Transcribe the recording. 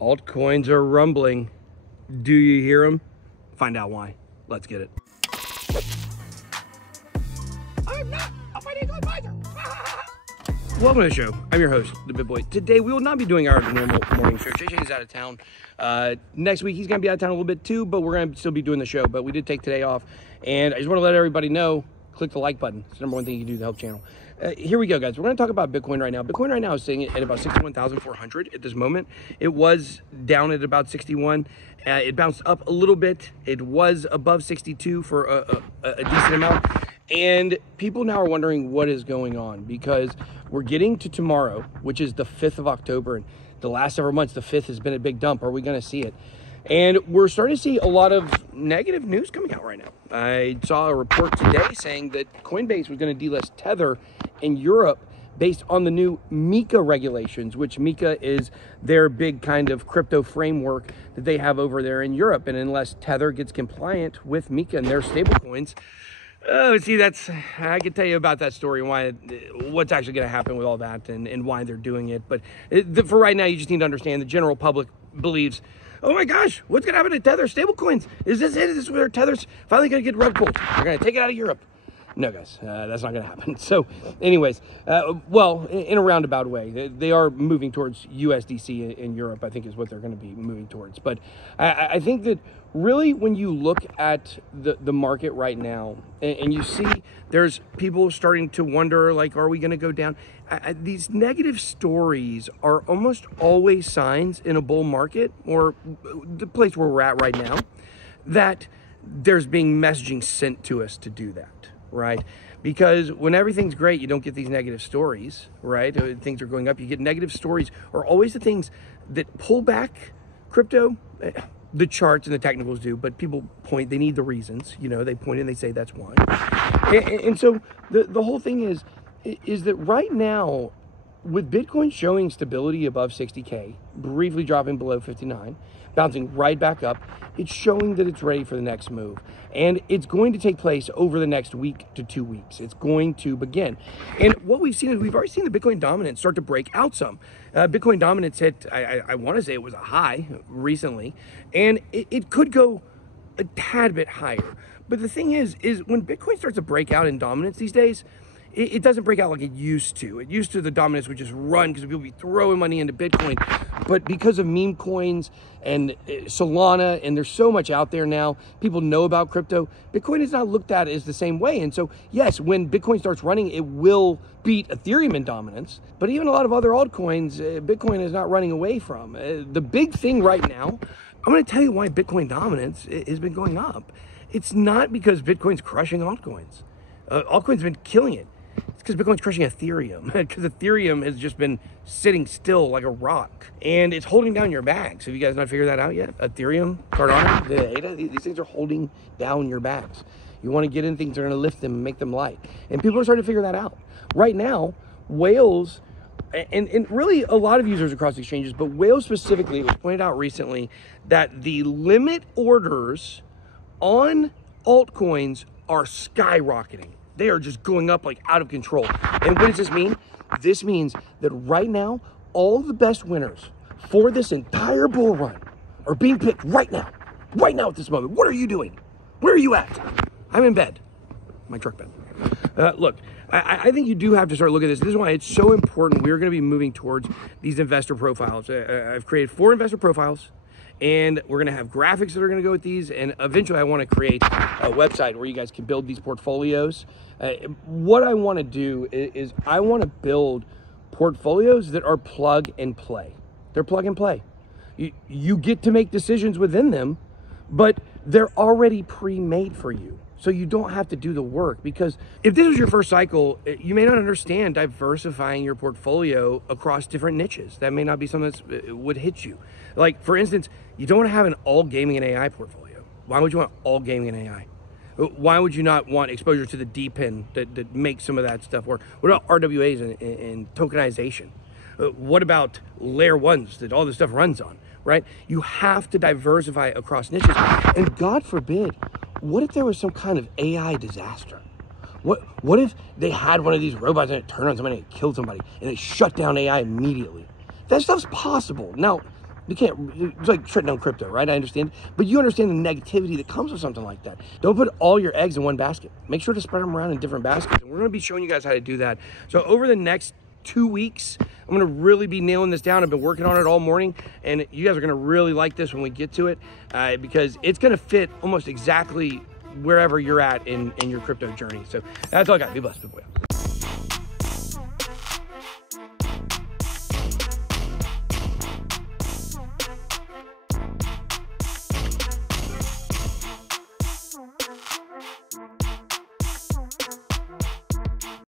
Altcoins are rumbling. Do you hear them? Find out why. Let's get it. I'm not a financial advisor. Welcome to the show. I'm your host, the Big Boy. Today, we will not be doing our normal morning show. JJ is out of town. Next week, he's going to be out of town a little bit too, but we're going to still be doing the show. But we did take today off. And I just want to let everybody know, click the like button. It's the number one thing you can do to help channel. Here we go, guys. We're going to talk about Bitcoin right now. Bitcoin right now is sitting at about 61,400 at this moment. It was down at about 61. It bounced up a little bit. It was above 62 for a decent amount. And people now are wondering what is going on, because we're getting to tomorrow, which is the 5th of October. And the last several months, the 5th has been a big dump. Are we going to see it? And we're starting to see a lot of negative news coming out right now. I saw a report today saying that Coinbase was going to delist Tether in Europe based on the new MiCA regulations, which MiCA is their big kind of crypto framework that they have over there in Europe. And unless Tether gets compliant with MiCA and their stablecoins, I can tell you about that story and what's actually going to happen with all that and why they're doing it. But for right now, you just need to understand the general public believes, oh my gosh, what's going to happen to Tether stablecoins? Is this it? Is this where Tether's finally going to get rug pulled? They're going to take it out of Europe. No, guys, that's not going to happen. So anyways, well, in a roundabout way, they are moving towards USDC in Europe, I think is what they're going to be moving towards. But I think that really when you look at the market right now and you see there's people starting to wonder, like, are we going to go down? These negative stories are almost always signs in a bull market, or the place where we're at right now, that there's being messaging sent to us to do that. Right? Because when everything's great, you don't get these negative stories, right? Things are going up. You get negative stories are always the things that pull back crypto. The charts and the technicals do, but people point, they need the reasons, you know, they point and they say that's why. And so the whole thing is that right now, with Bitcoin showing stability above 60K, briefly dropping below 59, bouncing right back up, it's showing that it's ready for the next move. And it's going to take place over the next week to 2 weeks. It's going to begin. And what we've seen is we've already seen the Bitcoin dominance start to break out some. Bitcoin dominance hit, I want to say it was a high recently, and it could go a tad bit higher. But the thing is when Bitcoin starts to break out in dominance these days, it doesn't break out like it used to. It used to, the dominance would just run because people would be throwing money into Bitcoin. But because of meme coins and Solana, and there's so much out there now, people know about crypto, Bitcoin is not looked at as the same way. And so, yes, when Bitcoin starts running, it will beat Ethereum in dominance. But even a lot of other altcoins, Bitcoin is not running away from. The big thing right now, I'm going to tell you why Bitcoin dominance has been going up. It's not because Bitcoin's crushing altcoins. Altcoins have been killing it. It's because Bitcoin's crushing Ethereum, because Ethereum has just been sitting still like a rock, and it's holding down your bags. Have you guys not figured that out yet? Ethereum, Cardano, the ADA, these things are holding down your bags. You want to get in things that are going to lift them and make them light. And people are starting to figure that out. Right now, whales, and really a lot of users across exchanges, but whales specifically, it was pointed out recently that the limit orders on altcoins are skyrocketing. They are just going up like out of control. And what does this mean? This means that right now, all the best winners for this entire bull run are being picked right now at this moment. What are you doing? Where are you at? I'm in bed, my truck bed. Look, I think you do have to start looking at this. This is why it's so important. We're going to be moving towards these investor profiles. I've created 4 investor profiles, and we're going to have graphics that are going to go with these. And eventually I want to create a website where you guys can build these portfolios. What I want to do is I want to build portfolios that are plug and play. They're plug and play. You get to make decisions within them, but they're already pre-made for you. So you don't have to do the work, because if this was your first cycle, you may not understand diversifying your portfolio across different niches. That may not be something that would hit you. Like, for instance, you don't want to have an all gaming and AI portfolio. Why would you want all gaming and AI? Why would you not want exposure to the DePIN that makes some of that stuff work? What about RWAs and tokenization? What about layer 1s that all this stuff runs on, right? You have to diversify across niches. And God forbid, what if there was some kind of AI disaster? What if they had one of these robots and it turned on somebody and it killed somebody and it shut down AI immediately? That stuff's possible. Now, You can't, it's like shutting down crypto, right? I understand. But you understand the negativity that comes with something like that. Don't put all your eggs in one basket. Make sure to spread them around in different baskets. And we're going to be showing you guys how to do that. So over the next 2 weeks, I'm going to really be nailing this down. I've been working on it all morning, and you guys are going to really like this when we get to it, because it's going to fit almost exactly wherever you're at in your crypto journey. So that's all I got. Be blessed. Be well.